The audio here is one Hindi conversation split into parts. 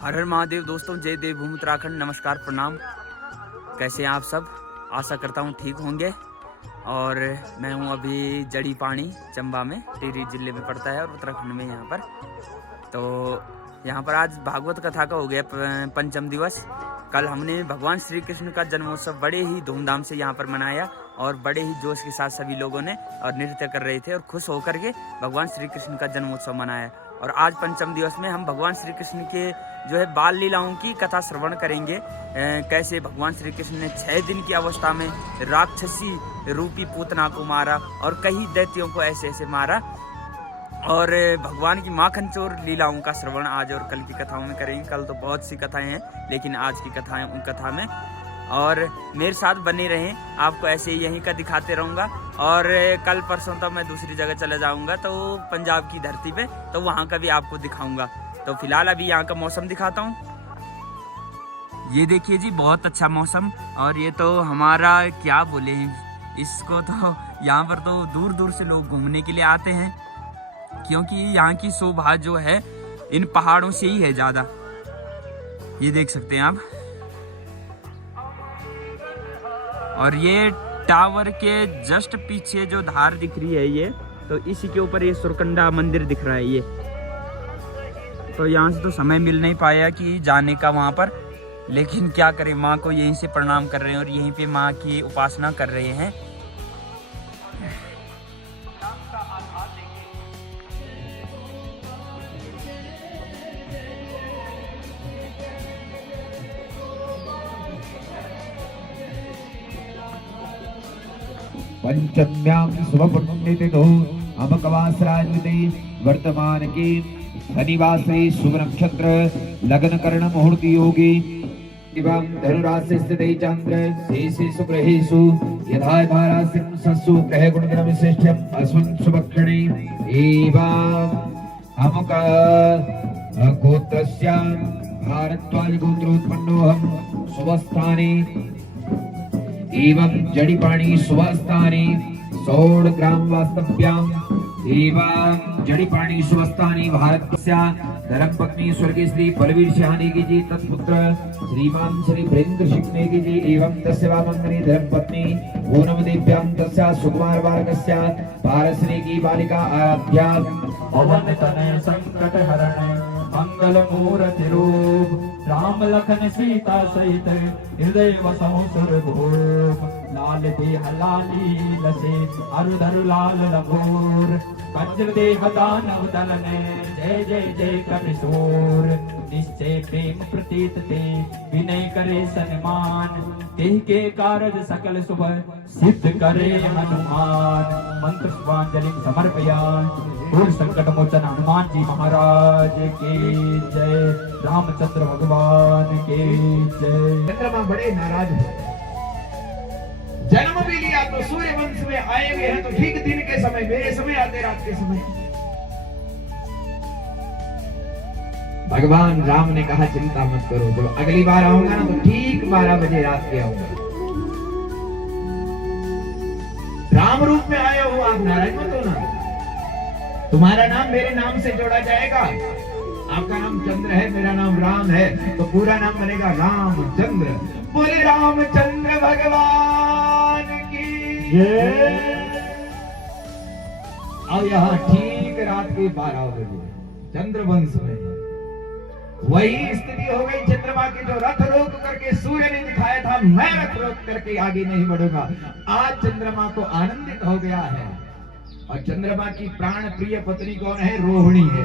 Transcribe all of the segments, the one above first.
हर हर महादेव दोस्तों, जय देवभूमि उत्तराखंड। नमस्कार, प्रणाम। कैसे हैं आप सब? आशा करता हूँ ठीक होंगे। और मैं हूँ अभी जड़ी पानी, चंबा में, टिहरी जिले में पड़ता है और उत्तराखंड में यहाँ पर। तो यहाँ पर आज भागवत कथा का हो गया पंचम दिवस। कल हमने भगवान श्री कृष्ण का जन्मोत्सव बड़े ही धूमधाम से यहाँ पर मनाया और बड़े ही जोश के साथ सभी लोगों ने और नृत्य कर रहे थे और खुश होकर के भगवान श्री कृष्ण का जन्मोत्सव मनाया। और आज पंचम दिवस में हम भगवान श्री कृष्ण के जो है बाल लीलाओं की कथा श्रवण करेंगे। कैसे भगवान श्री कृष्ण ने 6 दिन की अवस्था में राक्षसी रूपी पूतना को मारा और कई दैत्यों को ऐसे ऐसे मारा। और भगवान की माखन चोर लीलाओं का श्रवण आज और कल की कथाओं में करेंगे। कल तो बहुत सी कथाएं हैं, लेकिन आज की कथाएं उन कथा में। और मेरे साथ बने रहें, आपको ऐसे ही यहीं का दिखाते रहूँगा। और कल परसों तक मैं दूसरी जगह चला जाऊँगा, तो पंजाब की धरती पे, तो वहाँ का भी आपको दिखाऊँगा। तो फिलहाल अभी यहाँ का मौसम दिखाता हूँ। ये देखिए जी, बहुत अच्छा मौसम। और ये तो हमारा क्या बोले इसको, तो यहाँ पर तो दूर दूर से लोग घूमने के लिए आते हैं, क्योंकि यहाँ की शोभा जो है इन पहाड़ों से ही है ज़्यादा। ये देख सकते हैं आप। और ये टावर के जस्ट पीछे जो धार दिख रही है, ये तो इसी के ऊपर ये सुरकंडा मंदिर दिख रहा है। ये तो यहाँ से तो समय मिल नहीं पाया कि जाने का वहाँ पर, लेकिन क्या करें, माँ को यहीं से प्रणाम कर रहे हैं और यहीं पे माँ की उपासना कर रहे हैं। पंचम्यां शुभपुण्यतिथौ अमकवासरान्विते वर्तमान के शनिवासरे शुभ नक्षत्र लग्न कर्ण मुहूर्त योगे एवं धनुराशि स्थिते चंद्र शेषेषु ग्रहेषु यथा भारासिं सस्सु ग्रह गुणगण विशिष्टम् अस्मिन् शुभक्षणे एवं अमुक गोत्रस्य भारद्वाज गोत्रोत्पन्नोऽहं शुभस्थाने एवं जड़ीपाणी शुभस्थाने सौड़ ग्राम वास्तव्याम एवं जड़ीपाणी शुभस्थाने भारतस्य धर्मपत्नी स्वर्गीय श्री बलवीर सिंहाने की जी तत्पुत्र श्रीमान श्री वीरेंद्र सिंह ने की जी एवं तस्य वामंगनी धर्मपत्नी पूनम देव्याम तस्य सुकुमार बालकस्य पारसने की बालिका आराध्या पवन तनय संकट हरण मंगल मूर्ति रूप राम लखन सीता सहित हृदय वसौ सुरभूप लाल देह लाली लसे अरुधर लाल रघोर वज्र देह दानव दलन जय जय जय कपिशोर निश्चय प्रेम प्रतीत ते विनय करे सन्मान तेह के कारज सकल शुभ सिद्ध करे हनुमान मंत्र पुष्पांजलि समर्पयामि। दूर संकट मोचन हनुमान जी महाराज के जय, रामचंद्र भगवान के जय। चंद्रमा बड़े नाराज हो, जन्म भी लिया तो सूर्य वंश में आए हुए हैं, तो ठीक दिन के समय, मेरे समय आते रात के समय। भगवान राम ने कहा चिंता मत करो, जब अगली बार आऊंगा ना तो ठीक 12 बजे रात के आऊंगा। राम रूप में आए हो आप, नाराज मत होना। तुम्हारा नाम मेरे नाम से जोड़ा जाएगा। आपका नाम चंद्र है, मेरा नाम राम है, तो पूरा नाम बनेगा रामचंद्र। बोले रामचंद्र भगवान की जय। और यहाँ ठीक रात के 12 बजे चंद्रवंश में वही स्थिति हो गई चंद्रमा की, जो रथ रोक करके सूर्य ने दिखाया था मैं रथ रोक करके आगे नहीं बढ़ूंगा। आज चंद्रमा को आनंदित हो गया है। और चंद्रमा की प्राण प्रिय पत्नी कौन है? रोहिणी है।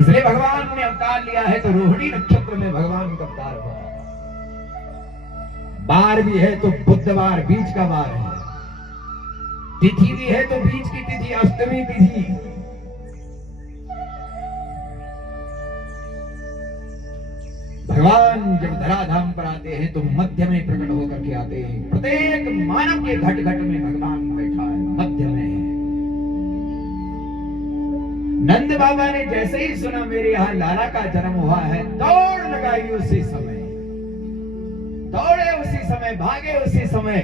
इसलिए भगवान ने अवतार लिया है, तो रोहिणी नक्षत्र में भगवान का अवतार हुआ। बार भी है तो बुधवार, बीच का बार है। तिथि भी है तो बीच की तिथि, अष्टमी तिथि। भगवान जब धराधाम पर आते हैं तो मध्य में प्रकट होकर के आते हैं। प्रत्येक मानव के घट घट में भगवान बैठा है, मध्य में है। नंद बाबा ने जैसे ही सुना मेरे यहाँ लाला का जन्म हुआ है, दौड़ लगाई उसी समय, दौड़े उसी समय, भागे उसी समय।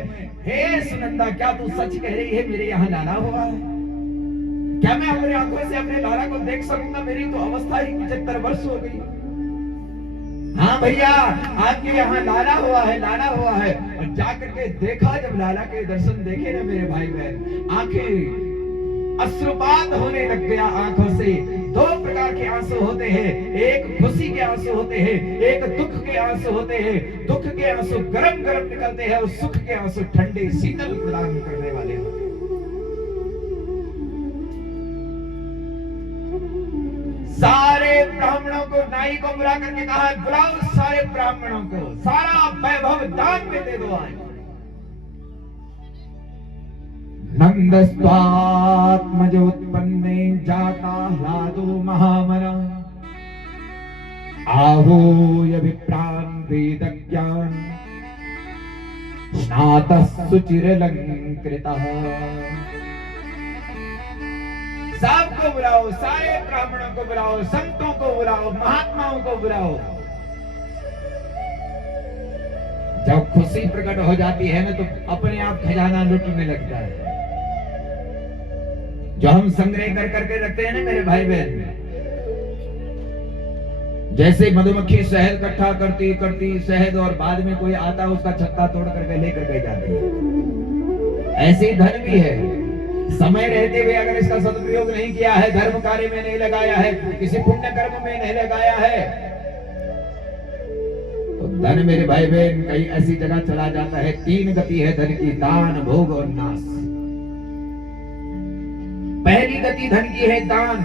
हे सुनंदा, क्या तू सच कह रही है मेरे यहाँ लाला हुआ है? क्या मैं अपनी आंखों से अपने लाला को देख सकूंगा? मेरी तो अवस्था ही 75 वर्ष हो गई। हाँ भैया आपके यहाँ लाला हुआ है, लाला हुआ है। और जाकर के देखा, जब लाला के दर्शन देखे ना मेरे भाई बहन, आंखें अश्रुपात होने लग गया आंखों से। दो प्रकार के आंसू होते हैं, एक खुशी के आंसू होते हैं, एक दुख के आंसू होते हैं। दुख के आंसू गरम गरम निकलते हैं और सुख के आंसू ठंडे शीतल प्रदान करने वाले होते हैं। सारे ब्राह्मणों को, नाई को बुला करके कहा, बुलाओ सारे ब्राह्मणों को, सारा वैभव दान में दे दो आज। नंदस्त्वात्मजोत्पन्ने जाता ह्लादो महामना आहूय विप्रान् वेदज्ञान् स्नातः सुचिरलंकृतः। सबको बुलाओ, सारे ब्राह्मणों को बुलाओ, संतों को बुलाओ, महात्माओं को बुलाओ। जब खुशी प्रकट हो जाती है ना, तो अपने आप खजाना लुटने लगता है। जो हम संग्रह कर करके रखते हैं ना मेरे भाई बहन, जैसे मधुमक्खी शहद इकट्ठा करती करती शहद, और बाद में कोई आता उसका छत्ता तोड़ करके लेकर के जाती है, ऐसे ही धन भी है। समय रहते हुए अगर इसका सदुपयोग नहीं किया है, धर्म कार्य में नहीं लगाया है, किसी पुण्य कर्म में नहीं लगाया है, तो धन मेरे भाई बहन कहीं ऐसी जगह चला जाता है। तीन गति है धन की, दान, भोग और नाश। पहली गति धन की है दान।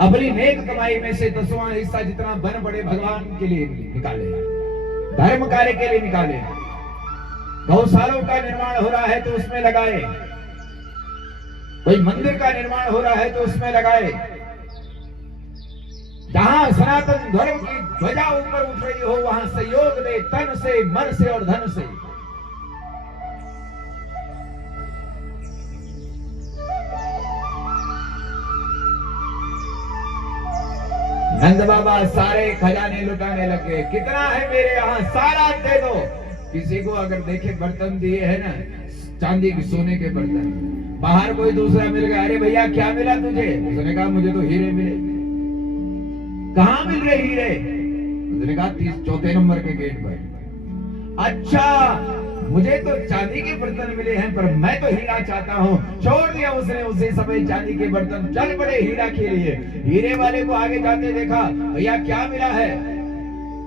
अपनी नेक कमाई में से 10वां हिस्सा जितना बन बड़े भगवान के लिए निकाले, धर्म कार्य के लिए निकाले। गौशालों का निर्माण हो रहा है तो उसमें लगाए, कोई मंदिर का निर्माण हो रहा है तो उसमें लगाए। जहां सनातन धर्म की ध्वजा ऊपर उठ रही हो वहां सहयोग दे, तन से, मन से और धन से। नंद बाबा सारे खजाने लुटाने लगे। कितना है मेरे यहाँ, सारा दे दो। किसी को अगर देखे बर्तन दिए है ना, चांदी के, सोने के बर्तन, बाहर कोई दूसरा मिल गया, अरे भैया क्या मिला तुझे? उसने कहा मुझे तो हीरे मिले। कहाँ मिल रहे हीरे? उसने कहा 34 नंबर के गेट पर। अच्छा, मुझे तो चांदी के बर्तन मिले हैं, पर मैं तो हीरा चाहता हूँ। छोड़ दिया उसने उसी समय चांदी के बर्तन, चल पड़े हीरा के लिए। हीरे वाले को आगे जाते देखा, भैया क्या मिला है?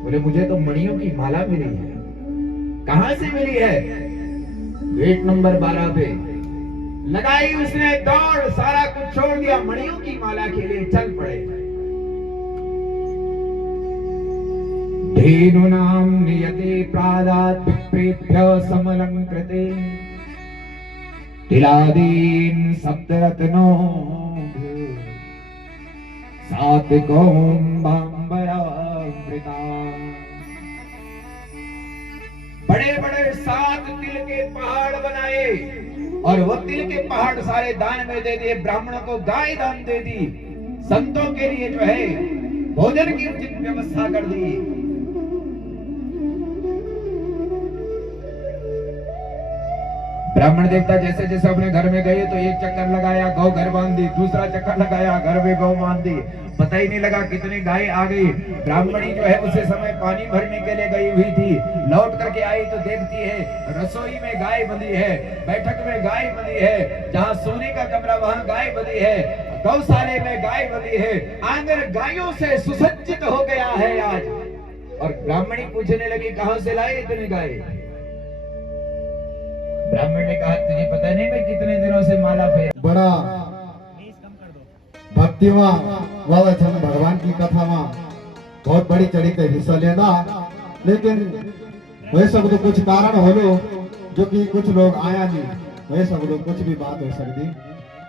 बोले मुझे तो मणियों की माला मिली है। कहाँ से मिली है? गेट नंबर 12 पे। लगाई उसने दौड़, सारा कुछ छोड़ दिया, मणियों की माला के लिए चल पड़े। धेनूनां नियते प्रादात् विप्रेभ्य समलंकृते तिलादीन् सप्तरत्नो सात्विकौम्बाम्बरावृता। बड़े बड़े 7 तिल के पहाड़ बनाए और वो तिल के पहाड़ सारे दान में दे दिए। ब्राह्मणों को गाय दान दे दी, संतों के लिए जो है भोजन की उचित व्यवस्था कर दी। ब्राह्मण देवता जैसे जैसे अपने घर में गए तो एक चक्कर लगाया, गौ घर बांध दी, दूसरा चक्कर लगाया, घर में गौ बांध दी। पता ही नहीं लगा कितनी गाय आ गई। ब्राह्मणी जो है उसी समय पानी भरने के लिए गई हुई थी, लौट करके आई तो देखती है रसोई में गाय बंधी है, बैठक में गाय बंधी है, जहाँ सोने का कमरा वहाँ गाय बंधी है, गौशाले में गाय बंधी है, आंगन गायों से सुसज्जित हो गया है आज। और ब्राह्मणी पूछने लगी कहाँ से लाए इतने गाय? ब्राह्मण ने कहा तुझे पता नहीं मैं कितने दिनों से माला फेर। बड़ा भक्तिमा वाला छन भगवान की कथा में बहुत बड़ी चढ़ी के हिस्सा लेना, लेकिन वह सब तो कुछ कारण हो लो जो कि कुछ लोग आया नहीं, वह सब लोग कुछ भी बात हो सकती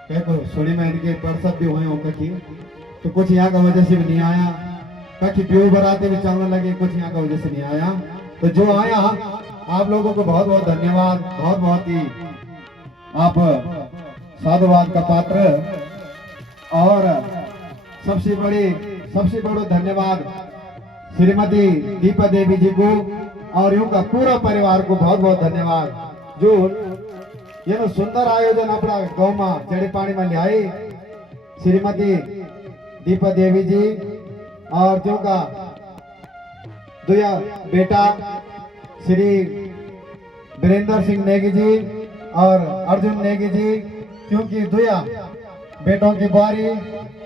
कह को सुनी में इनके परसत भी हुए हो कखी, तो कुछ यहाँ का वजह से भी नहीं आया, कखी प्यो बराते भी चलने लगे, कुछ यहाँ का वजह से नहीं आया। तो जो आया आप लोगों को बहुत बहुत धन्यवाद, बहुत बहुत ही आप साधुवाद का पात्र। और सबसे बड़ा धन्यवाद श्रीमती दीपा देवी जी को और उनका पूरा परिवार को बहुत बहुत धन्यवाद जो ये सुंदर आयोजन अपना गाँव में चढ़ी पानी में लियाई। श्रीमती दीपा देवी जी और जो का दुया बेटा श्री वीरेंद्र सिंह नेगी जी और अर्जुन नेगी जी, क्योंकि दुया बेटों की बारी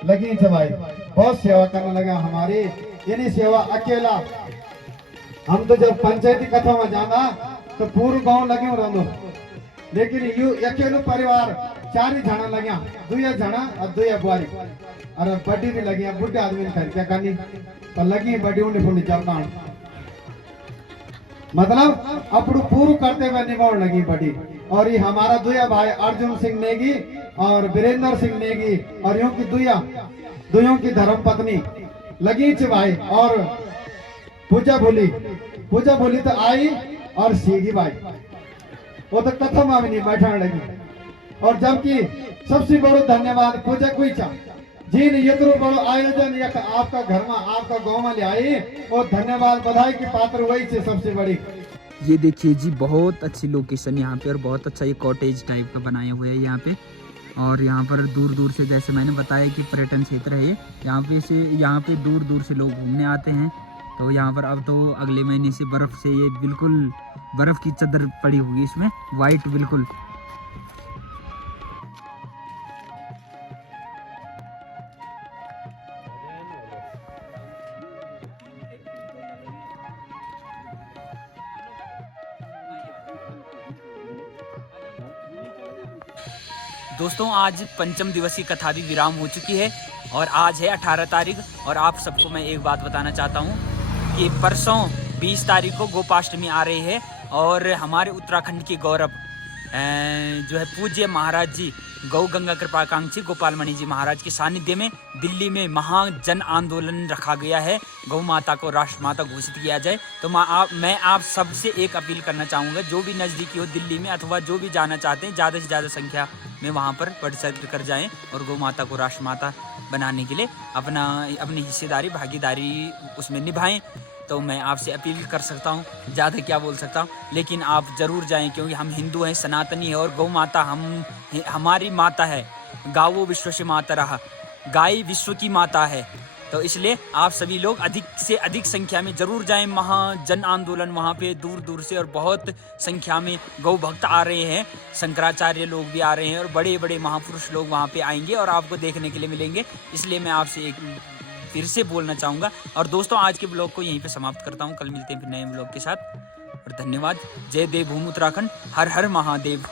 लगी थे भाई, बहुत सेवा करने लगा हमारी। यानी सेवा अकेला, हम तो जब पंचायती कथा में जाना तो पूरा गांव लगे रहो, लेकिन यू अकेलो परिवार 4 ही जना लगे, दुया जना और दुया बुआरी, अरे बड़ी भी लगी, बुढ़े आदमी ने क्या करनी पर लगी बड़ी उन्हें पुण्य चलना, मतलब अपने पूरा करते हुए निभाने लगी बड़ी। और ये हमारा दुया भाई अर्जुन सिंह नेगी और वीरेंद्र सिंह नेगी और यूं की दुयों की धर्म पत्नी लगी थी भाई। और पूजा भोली तो आई और सीगी भाई, वो तो कथा में भी नहीं बैठने लगी। और जबकि सबसे बड़ो धन्यवाद पूजा कोई चा जी ने इतना बड़ो आयोजन आपका घर में आपका गांव में ले आई, और धन्यवाद बधाई की पात्र वही से सबसे बड़ी। ये देखिए जी, बहुत अच्छी लोकेशन यहाँ पे और बहुत अच्छा ये कॉटेज टाइप का बनाया हुआ है यहाँ पे। और यहाँ पर दूर दूर से, जैसे मैंने बताया कि पर्यटन क्षेत्र है ये, यहाँ पे दूर दूर से लोग घूमने आते हैं। तो यहाँ पर अब तो अगले महीने से बर्फ़ से ये बिल्कुल बर्फ़ की चादर पड़ी होगी इसमें, वाइट बिल्कुल। दोस्तों, आज पंचम दिवसीय कथा भी विराम हो चुकी है और आज है 18 तारीख। और आप सबको मैं एक बात बताना चाहता हूँ कि परसों 20 तारीख को गोपाष्टमी आ रही है और हमारे उत्तराखंड के गौरव जो है पूज्य महाराज जी गौ गंगा कृपाकांक्षी गोपाल मणि जी महाराज के सानिध्य में दिल्ली में महाजन आंदोलन रखा गया है, गौ माता को राष्ट्र माता घोषित किया जाए। तो मैं आप सबसे एक अपील करना चाहूँगा, जो भी नज़दीकी हो दिल्ली में अथवा जो भी जाना चाहते हैं, ज़्यादा से ज़्यादा संख्या में वहाँ पर बढ़ कर जाएं और गौ माता को राष्ट्र माता बनाने के लिए अपनी हिस्सेदारी भागीदारी उसमें निभाएं। तो मैं आपसे अपील कर सकता हूँ, ज़्यादा क्या बोल सकता हूँ, लेकिन आप ज़रूर जाएं, क्योंकि हम हिंदू हैं, सनातनी है और गौ माता हमारी माता है। गावो विश्व से माता रहा, गाय विश्व की माता है। तो इसलिए आप सभी लोग अधिक से अधिक संख्या में जरूर जाएं महाजन आंदोलन, वहाँ पे दूर दूर से और बहुत संख्या में गौ भक्त आ रहे हैं, शंकराचार्य लोग भी आ रहे हैं और बड़े बड़े महापुरुष लोग वहाँ पे आएंगे और आपको देखने के लिए मिलेंगे। इसलिए मैं आपसे एक फिर से बोलना चाहूँगा। और दोस्तों, आज के ब्लॉग को यहीं पे समाप्त करता हूँ, कल मिलते हैं फिर नए ब्लॉग के साथ और धन्यवाद। जय देव भूमि उत्तराखंड, हर हर महादेव।